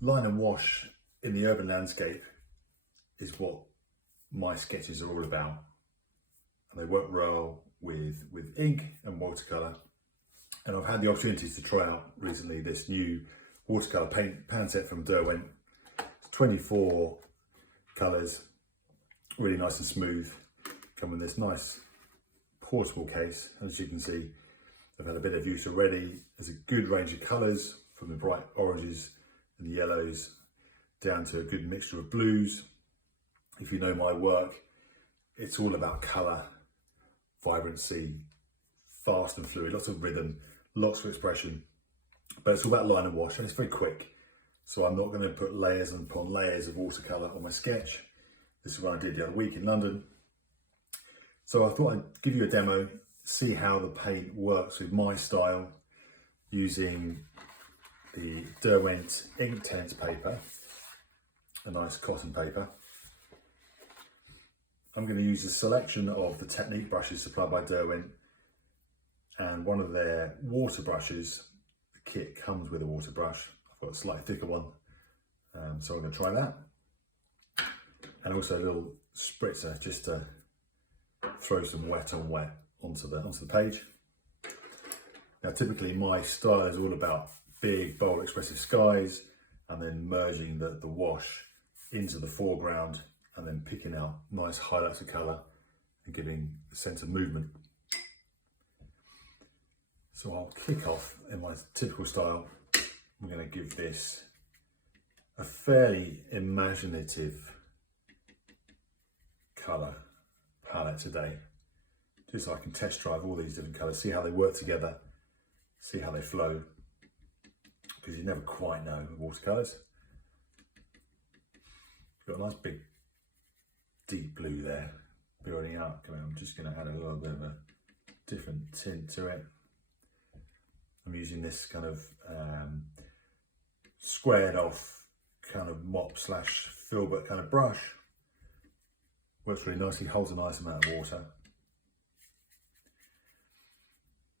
Line and wash in the urban landscape is what my sketches are all about. And they work well with ink and watercolour. And I've had the opportunity to try out recently this new watercolour paint pan set from Derwent. It's 24 colours, really nice and smooth. Come in this nice portable case. As you can see, I've had a bit of use already. There's a good range of colours, from the bright oranges and the yellows down to a good mixture of blues. If you know my work, it's all about colour, vibrancy, fast and fluid, lots of rhythm, lots of expression, but it's all about line and wash, and it's very quick. So I'm not going to put layers upon layers of watercolour on my sketch. This is what I did the other week in London. So I thought I'd give you a demo, see how the paint works with my style using the Derwent Inktense paper, a nice cotton paper. I'm going to use a selection of the technique brushes supplied by Derwent and one of their water brushes. The kit comes with a water brush. I've got a slightly thicker one, so I'm going to try that. And also a little spritzer just to throw some wet on wet onto the page. Now typically my style is all about big, bold, expressive skies and then merging the wash into the foreground and then picking out nice highlights of colour and giving a sense of movement. So I'll kick off in my typical style. I'm going to give this a fairly imaginative colour palette today, just so I can test drive all these different colours, see how they work together, see how they flow, because you never quite know with watercolours. Got a nice big deep blue there building up. I'm just going to add a little bit of a different tint to it. I'm using this kind of squared off kind of mop slash filbert kind of brush. Works really nicely, holds a nice amount of water.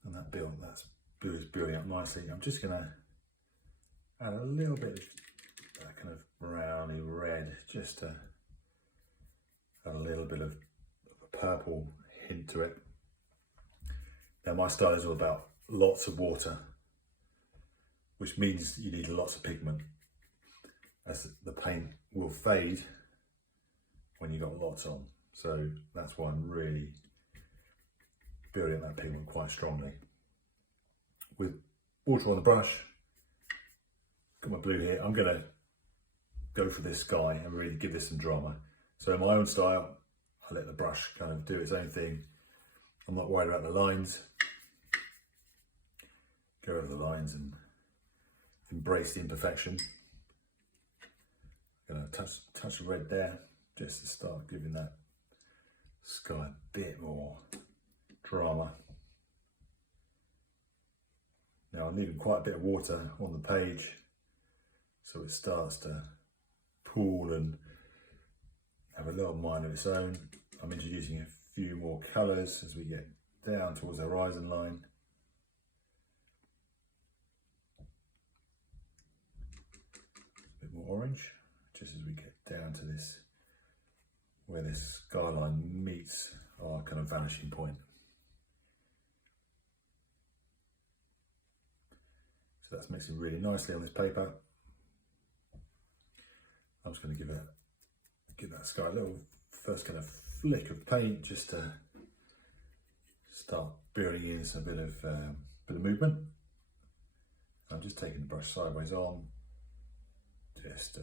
And that blue is building up nicely. I'm just going to add a little bit of that kind of browny red, just to add a little bit of a purple hint to it. Now my style is all about lots of water, which means you need lots of pigment, as the paint will fade when you've got lots on. So that's why I'm really building that pigment quite strongly. With water on the brush, got my blue here, I'm going to go for this sky and really give this some drama. So in my own style, I let the brush kind of do its own thing. I'm not worried about the lines. Go over the lines and embrace the imperfection. I'm going to touch of red there, just to start giving that sky a bit more drama. Now I'm leaving quite a bit of water on the page, so it starts to pool and have a little mind of its own. I'm introducing a few more colours as we get down towards the horizon line. A bit more orange, just as we get down to this, where this skyline meets our kind of vanishing point. So that's mixing really nicely on this paper. I'm just going to give that sky a little first kind of flick of paint, just to start building in some bit of movement. I'm just taking the brush sideways on, just to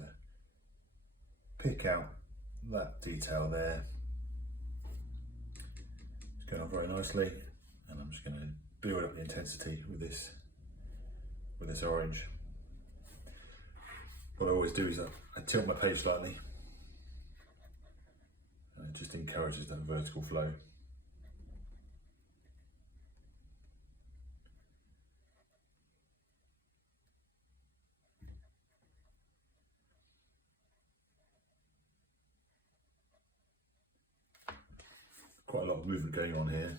pick out that detail there. It's going on very nicely, and I'm just going to build up the intensity with this orange. What I always do is I tilt my page slightly, and it just encourages that vertical flow. Quite a lot of movement going on here,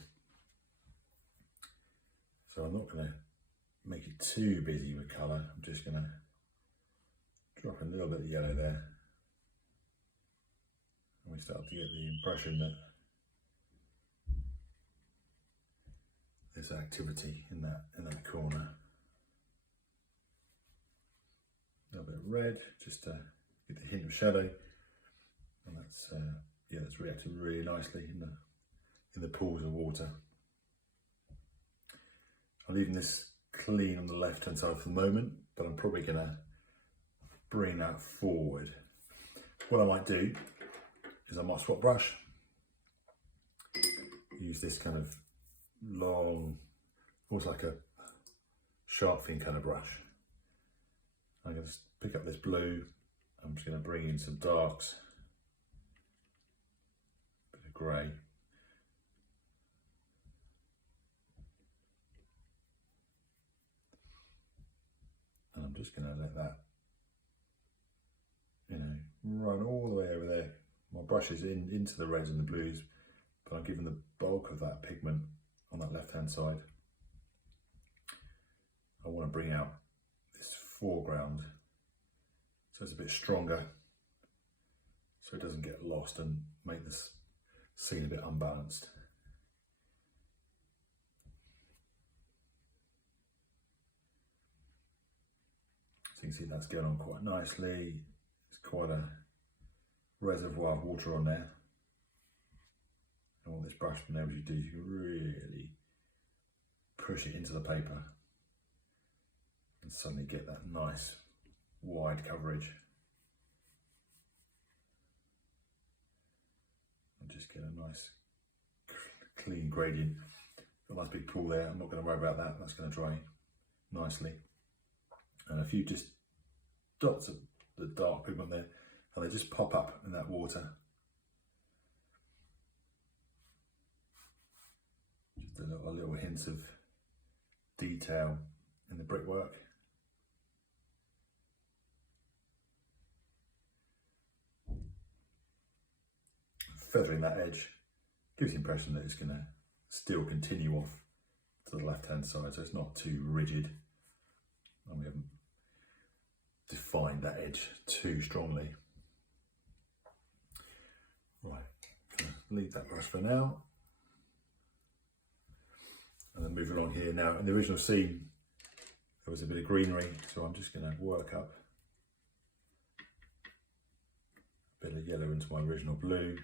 so I'm not going to make it too busy with colour. I'm just going to drop in a little bit of yellow there. And we start to get the impression that there's activity in that corner. A little bit of red, just to get the hint of shadow. And that's yeah, that's reacted really nicely in the pools of water. I'm leaving this clean on the left hand side for the moment, but I'm probably going to bring that forward. What I might do is I might swap brush, use this kind of long, almost like a sharp fin kind of brush. I'm going to pick up this blue, I'm just going to bring in some darks, a bit of grey. And I'm just going to let that, you know, run all the way over there. My brush is into the reds and the blues, but I'm giving the bulk of that pigment on that left hand side. I want to bring out this foreground so it's a bit stronger, so it doesn't get lost and make this scene a bit unbalanced. So you can see that's going on quite nicely. It's quite a reservoir of water on there. And what this brush enables you to do is you can really push it into the paper and suddenly get that nice wide coverage. And just get a nice clean gradient. Got a nice big pool there, I'm not going to worry about that, that's going to dry nicely. And a few just dots of the dark pigment there, and they just pop up in that water. Just a little hints of detail in the brickwork. Feathering that edge gives the impression that it's going to still continue off to the left hand side, so it's not too rigid, and we haven't defined that edge too strongly. Right, leave that brush for now, and then move along here. Now in the original scene there was a bit of greenery, so I'm just going to work up a bit of yellow into my original blue.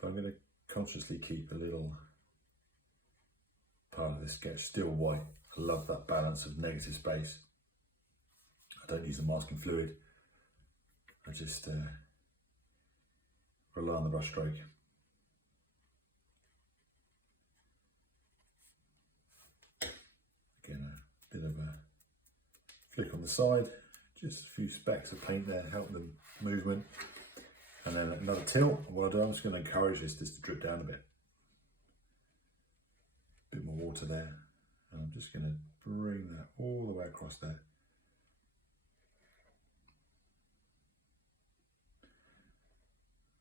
But I'm going to consciously keep a little part of this sketch still white. I love that balance of negative space. I don't use the masking fluid. I just rely on the brush stroke. Again, a bit of a flick on the side, just a few specks of paint there, help the movement. And then another tilt. What I do, I'm just going to encourage this just to drip down a bit. Bit more water there, and I'm just going to bring that all the way across there.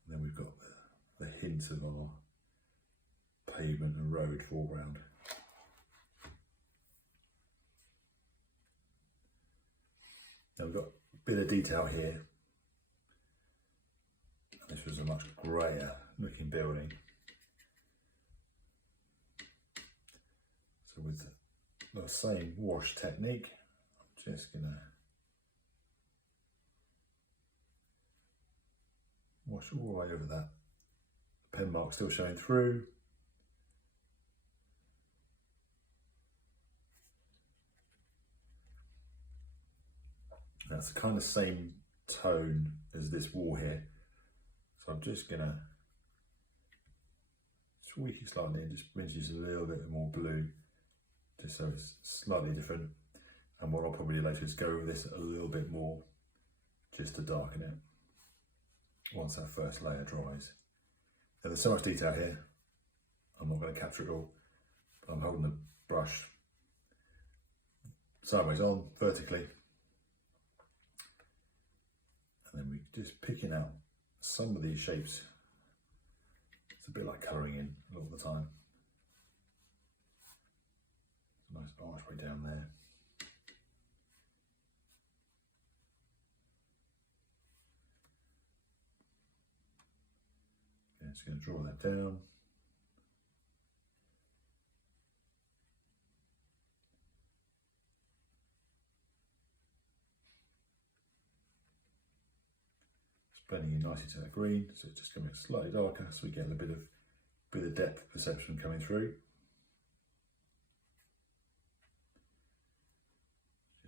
And then we've got the hints of our pavement and road foreground. Now we've got a bit of detail here. This was a much greyer looking building. So with the same wash technique, I'm just going to wash all the way over that. Pen mark still showing through. That's the kind of same tone as this wall here. So I'm just going to tweak it slightly and just introduce a little bit more blue, just so it's slightly different. And what I'll probably do later is go over this a little bit more, just to darken it once that first layer dries. Now, there's so much detail here, I'm not going to capture it all, but I'm holding the brush sideways on, vertically, and then we're just picking out some of these shapes. It's a bit like colouring in a lot of the time. archway down there. Okay, just going to draw that down. Blending in nicely to that green, so it's just coming slightly darker, so we get a bit of depth perception coming through.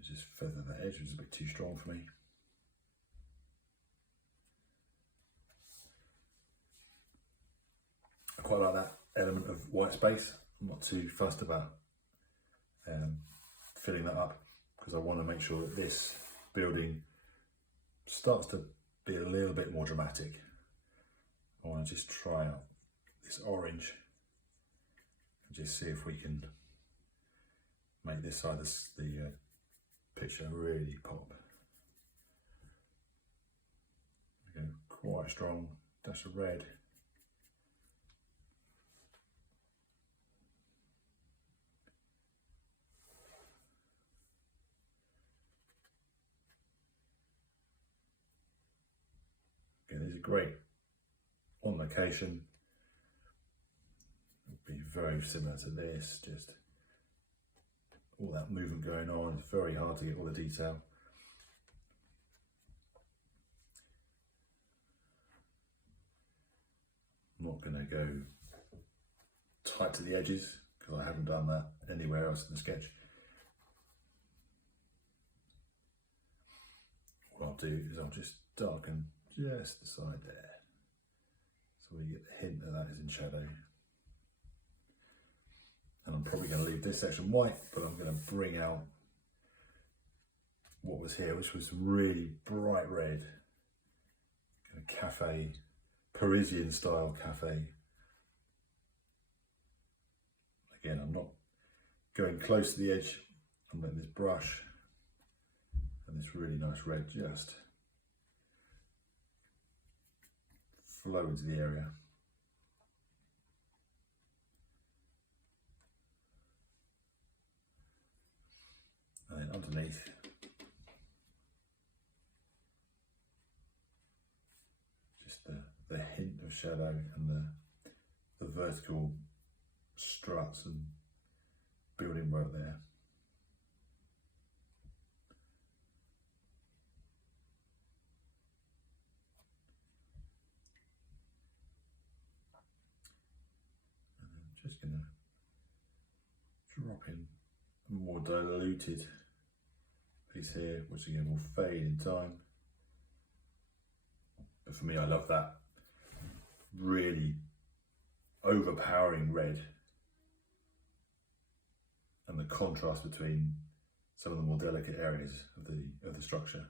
Just feather that edge, which is a bit too strong for me. I quite like that element of white space. I'm not too fussed about filling that up, because I want to make sure that this building starts to be a little bit more dramatic. I want to just try out this orange and just see if we can make this side of the picture really pop. Again, quite a strong dash of red. Again, these are great on location. It'll be very similar to this, just all that movement going on. It's very hard to get all the detail. I'm not going to go tight to the edges because I haven't done that anywhere else in the sketch. What I'll do is I'll just darken just the side there, so we get the hint that that is in shadow. And I'm probably going to leave this section white, but I'm going to bring out what was here, which was really bright red, kind of cafe, Parisian style cafe. Again, I'm not going close to the edge. I'm letting this brush and this really nice red just flow into the area. And then underneath, just the hint of shadow and the vertical struts and building work there. And I'm just going to drop in a more diluted piece here, which again will fade in time. But for me, I love that really overpowering red and the contrast between some of the more delicate areas of the structure.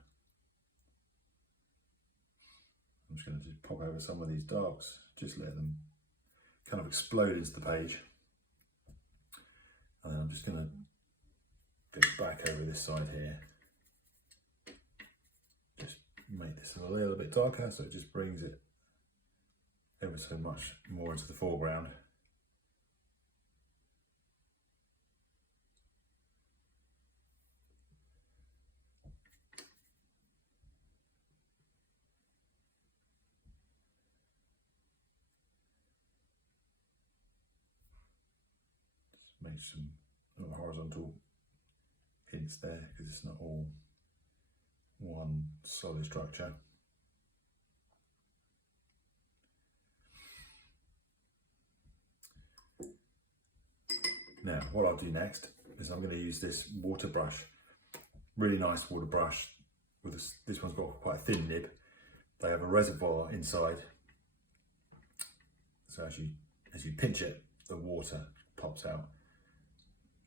I'm just going to just pop over some of these darks, just let them kind of explode into the page. And then I'm just going to go back over this side here. Just make this a little bit darker, so it just brings it ever so much more into the foreground. Just make some little horizontal hints there, because it's not all one solid structure. Now, what I'll do next is I'm going to use this water brush, really nice water brush. With this one's got quite a thin nib. They have a reservoir inside, so as you pinch it, the water pops out.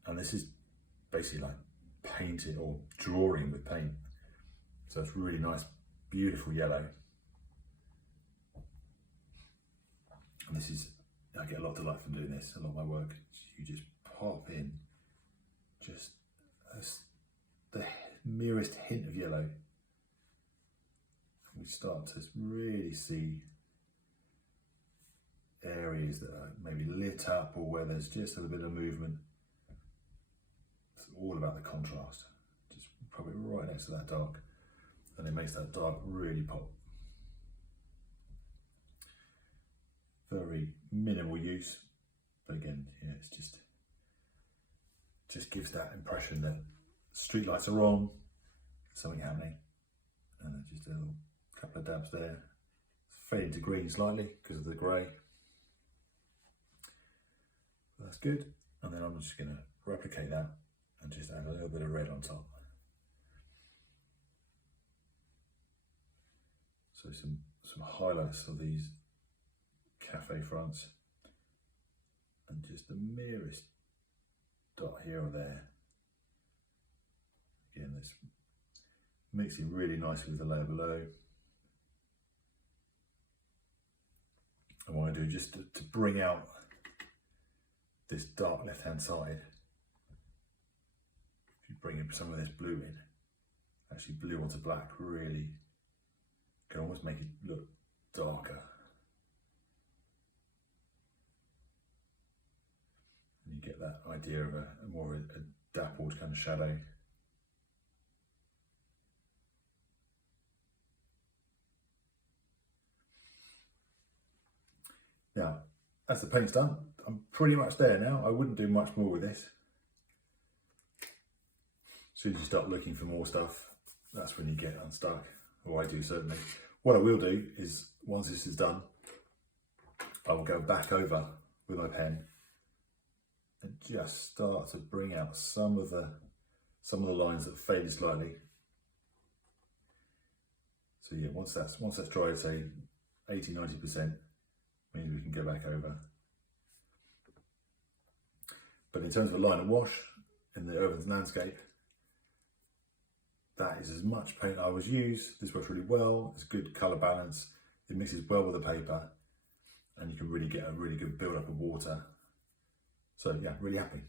And this is basically like painted or drawing with paint. So it's really nice, beautiful yellow. And this is, I get a lot of delight from doing this. A lot of my work, you just pop in just the merest hint of yellow. We start to really see areas that are maybe lit up or where there's just a little bit of movement. all about the contrast. Just put it right next to that dark, and it makes that dark really pop. Very minimal use, but again, yeah, it's just gives that impression that street lights are on, something happening, and then just a little couple of dabs there. It's fading to green slightly because of the grey. That's good, and then I'm just going to replicate that and just add a little bit of red on top. So some highlights of these cafe fronts, and just the merest dot here or there. Again, this mixing really nicely with the layer below. And what I do just to bring out this dark left hand side, if you bring some of this blue in, actually blue onto black really can almost make it look darker. And you get that idea of a dappled kind of shadow. Now, as the paint's done, I'm pretty much there now. I wouldn't do much more with this. As soon as you start looking for more stuff, that's when you get unstuck, or I do certainly. What I will do is, once this is done, I will go back over with my pen and just start to bring out some of the lines that faded slightly. So yeah, once that's dry, say 80–90%, means we can go back over. But in terms of a line and wash in the urban landscape, that is as much paint I always use. This works really well. It's good colour balance. It mixes well with the paper, and you can really get a really good build up of water. So yeah, really happy.